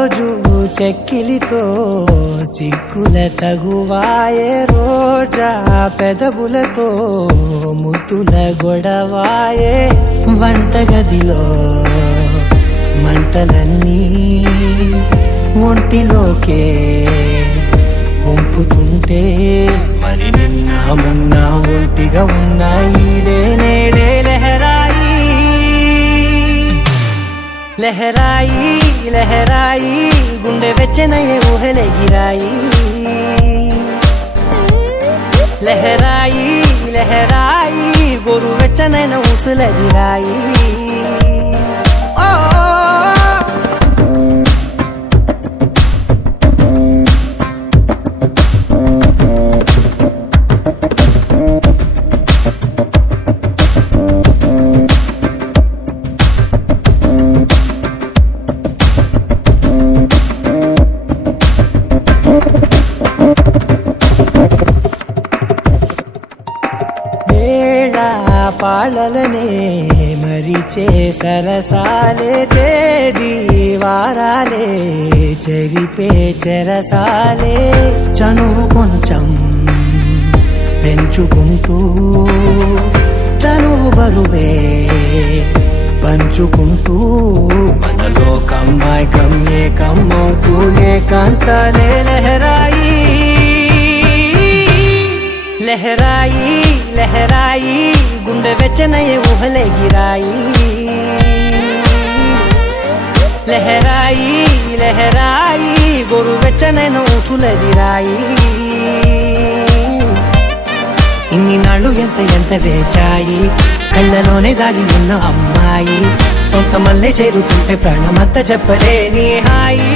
రోజు చెక్కిలితో సిగ్గుల తగువాయే రోజా పెదవులతో ముద్దుల గొడవాయే వంటగదిలో మంటలన్నీ ఒంటిలోకే వంపుతుంటే మరి నిన్న మొన్న ఒంటిగా ఉన్న ఈడే నేడే లహరాయి లహరాయి లహరాయి గుండె వెచ్చనయే ఊహలెగిరాయి లహరాయి లహరాయి గోరు వెచ్చనైన ఊసులెగిరాయి పాలలనే మరిచే సరసాలే తేదీ వారాలే చెరిపే చెరసాలే చనువు కొంచెం పెంచుకుంటూ చనువు బరువే పంచుకుంటూ మనలో కమ్మాయికం ఏకమ్మవుతూ ఏకాంతాలే లహరాయి లహరాయి లహరాయి గుండె వెచ్చనయే ఊహలెగిరాయి లహరాయి లహరాయి గోరు వెచ్చనైన ఊసులెగిరాయి ఇన్ని నాళ్ళు ఎంత వేచాయి కళ్ళలోనే దాగి ఉన్న అమ్మాయి సొంత మల్లె చేరుతుంటే ప్రాణమంతా చెప్పలేని హాయి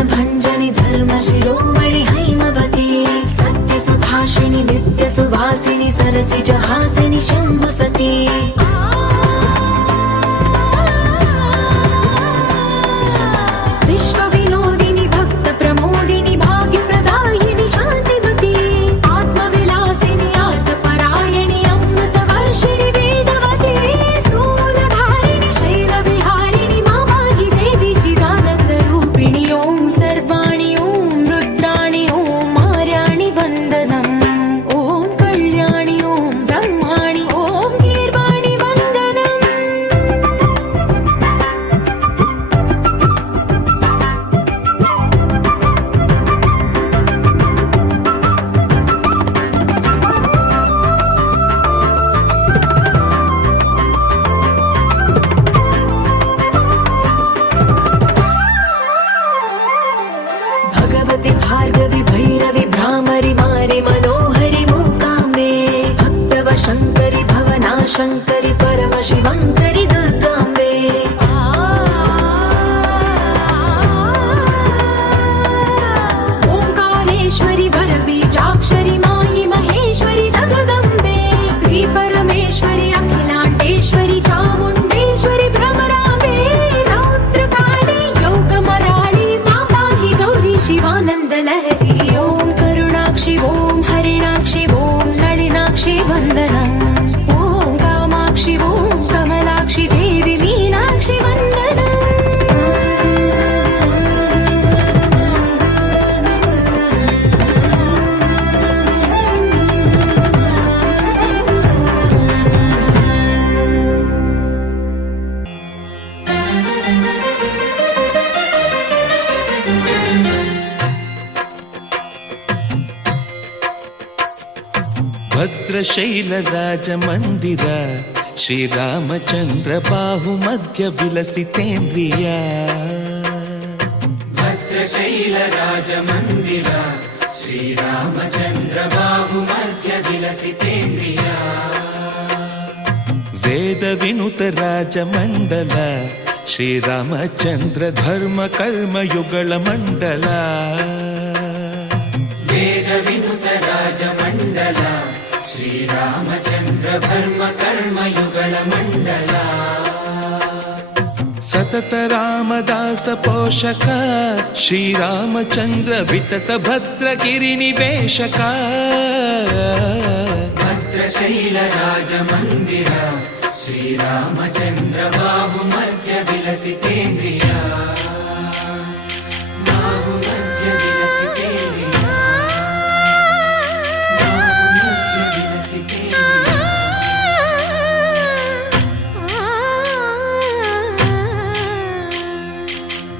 भञ्जनि धर्म शिरोमणि हैमवती सत्य सुभाषिणि नित्य सुवासिनि सरसिज हासिनि शम्भु सती विश्व विनोदिनि भक्त प्रमोदिनि भाग्य प्रदायिनि शान्तिमती आत्मविलासिनि आर्तपरायणि अमृत वर्षिणि वेदवती सूलधारिणि शैलविहारिणि मामाहि देवी चिदानन्द रूपिणि ॐ सर्वाणि ॐ रुद्राणि ॐ मार्याणि वन्दनम् ॐ कल्याणि ॐ ब्रह्माणि ॐ गीर्वाणि वन्दनम् भगवति भार्गवि भैरवि भ्रामरि मारि मनोहरि मूकाम्बे भक्तव शङ्करि भवना शङ्करि परम शिवङ्करि दुर्गाम्बे ओङ्कारेश्वरि वरबीजाक्षरि मायि महेश्वरि जगदम्बे श्री परमेश्वरि अखिलाण्डेश्वरि चामुण्डेश्वरि भ्रमराम्बे रौद्रकाली योगमराळि मापाहि गौरी शिवानन्द लहरी ॐ करुणाक्षि ॐ हरिणाक्षि ॐ नളിनाक्षि वन्दनम् ॐ कामाक्षि ॐ कमलाक्षि देवी मीनाक्षि वन्दनम् ಭದ್ರಶೈಲರಾಜಮಂದಿರ ಶ್ರೀರಾಮಚಂದ್ರ ಬಾಹುಮಧ್ಯ ವಿಲಸಿತೇಂದ್ರಿಯ ಭದ್ರಶೈಲರಾಜಮಂದಿರ ಶ್ರೀರಾಮಚಂದ್ರ ಬಾಹುಮಧ್ಯ ವಿಲಸಿತೇಂದ್ರಿಯ ವೇದ ವಿನುತ ರಾಜಮಂಡಲ ಶ್ರೀರಾಮಚಂದ್ರ ಧರ್ಮ ಕರ್ಮಯುಗಳ ಮಂಡಲ ವೇದ ವಿನುತ ರಾಜಮಂಡಲ ಶ್ರೀರಾಮಚಂದ್ರ ಧರ್ಮ ಕರ್ಮಯುಗಳ ಮಂಡಲ ಸತತ ರಾಮದಾಸ ಪೋಷಕ ಶ್ರೀರಾಮಚಂದ್ರ ವಿತತ ಭದ್ರಗಿರಿ ನಿವೇಶಕ ಭದ್ರಶೈಲ ರಾಜಮಂದಿರ ಶ್ರೀರಾಮಚಂದ್ರ ಬಾಹುಮಧ್ಯ ವಿಲಸಿತೇಂದ್ರಿಯ ಬಾಹುಮಧ್ಯ ವಿಲಸಿತೇಂದ್ರಿಯ ಬಾಹುಮಧ್ಯ ವಿಲಸಿತೇಂದ್ರಿಯ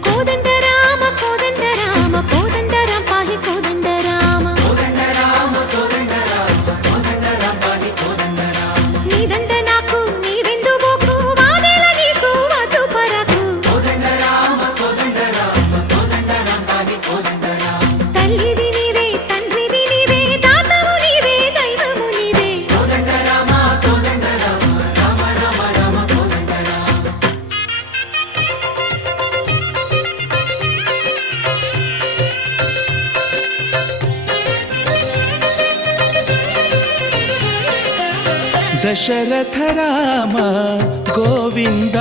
కోదండ రామ కోదండ రామ కోదండ రామ పాహి కోదండ రామ కోదండ రామ కోదండ రామ కోదండ రామ పాహి కోదండ రామ నీదండ నాకు నీవెందు బోకు వాదేల నీకు వద్దు పరకు కోదండ రామ కోదండ రామ కోదండ రామ పాహి కోదండ రామ తల్లివి నీవే తండ్రివి నీవే దాతవు నీవే దైవము నీవే కోదండ రామ కోదండ రామ రామ రామ రామ కోదండ రామ దశరథ రామ గోవింద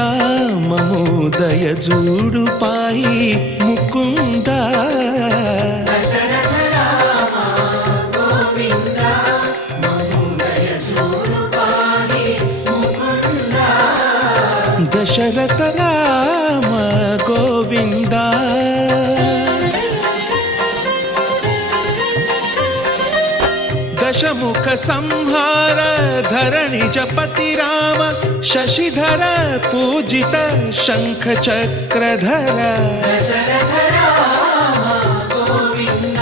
మమోదయ జూడు పాయి ముకుంద దశరథ రామ గోవింద మమోదయ జూడు పాహి ముకుంద దశరథ రామ గోవింద दशमुख संहार धरणि जपति राम शशिधर पूजित शंख चक्रधर దశరథ రామ గోవింద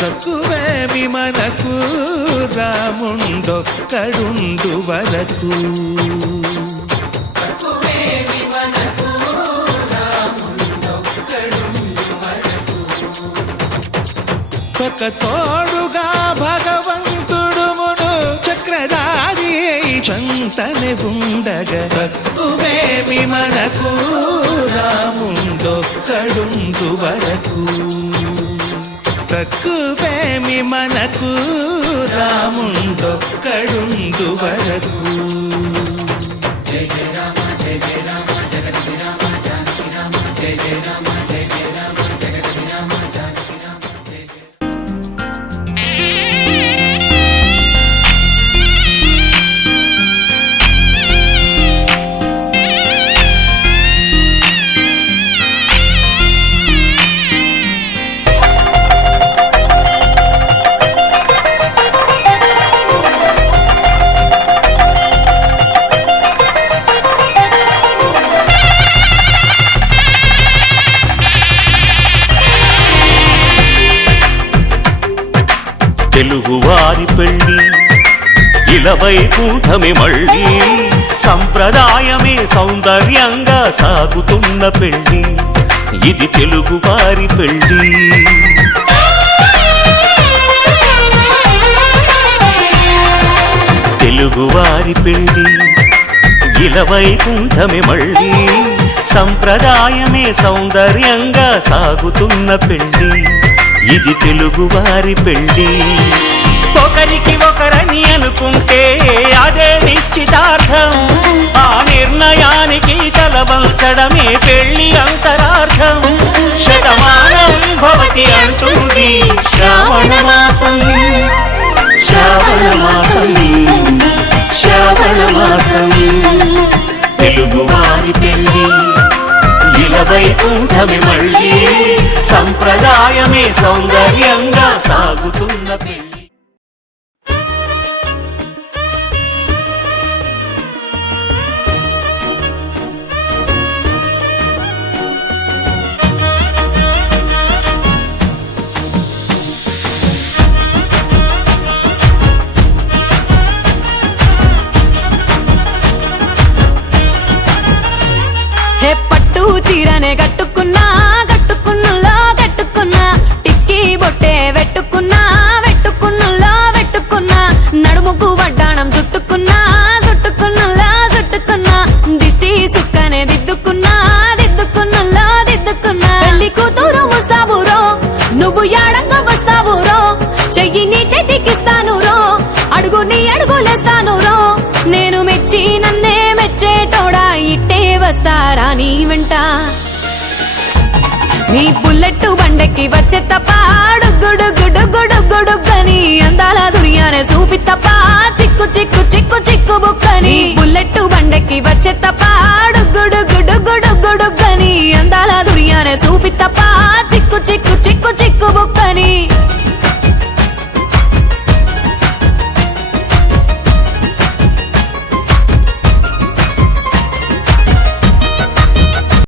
తక్కువేమి మనకు రాముండొక్కడుండు వరకు తక్కువేమి మనకు రాముండొక్కడుండు వరకు ఒక తోడుగా భగవంతుడు మును చక్రధారి అయి చంతనే ఉండగ తక్కువేమి మన వరకు తక్కువేమి మనకు రాముండొక్కడుండు వరకు జయ జయ రామ జయ జయ రామ జగతి రామ జానకి రామ జయ జయ రామ జయ జయ రామ జగతి రామ జానకి రామ జయ జయ తెలుగువారి పెళ్ళి ఇలవైకుంఠమే మళ్ళీ సంప్రదాయమే సౌందర్యంగా సాగుతున్న పెళ్ళి ఇది తెలుగువారి పెళ్ళి తెలుగువారి పెళ్ళి ఇలవైకుంఠమే మళ్ళీ సంప్రదాయమే సౌందర్యంగా సాగుతున్న పెళ్ళి ఇది తెలుగువారి పెళ్ళి ఒకరికి ఒకరని అనుకుంటే అదే నిశ్చితార్థం ఆ నిర్ణయానికి తలవంచడమే పెళ్ళి అంతరార్థం శతమానం భవతి అంటుంది శ్రావణ మాసం శ్రావణ మాసం శ్రావణ మాసం తెలుగువారి పెళ్ళి ఇలవైకుంఠమే మళ్ళీ సంప్రదాయమే సౌందర్యంగా సాగుతున్న పెళ్ళి హే పట్టు చీరనే కట్టుకున్నా కట్టుకున్నులో కట్టుకున్నా టిక్కీ బొట్టే వెట్టుకున్నా వెట్టుకున్నులో వెట్టుకున్నా నడుముకు వడ్డాణం చుట్టుకున్నా చుట్టుకున్నులో చుట్టుకున్నా దిష్టి సుక్కనే దిద్దుకున్నా దిద్దుకున్నులో దిద్దుకున్నా పెళ్లి కూతురు ముస్తాబురో నువ్వు యాడంగా వస్తావురో చెయ్యి నీ చేతికిస్తాను రో అడుగు నీ అడుగులేస్తాను రో నేను మెచ్చి నన్నే మెచ్చేటోడా ఇట్టే వస్తారా నీ వెంట నీ బుల్లెట్ బండెక్కి వచ్చే తప్ప గుడుగుడుగుడుగుడుగుడుగని అందాల దుర్యానే చూపి తప్ప చిక్కు చిక్కు చిక్కు చిక్కు బుక్కని బుల్లెట్ బండెక్కి వచ్చే తప్ప గుడుగుడుగుడుగుడుగని అందాల దుర్యానే చూపి తప్ప చిక్కు చిక్కు చిక్కు చిక్కు బుక్కని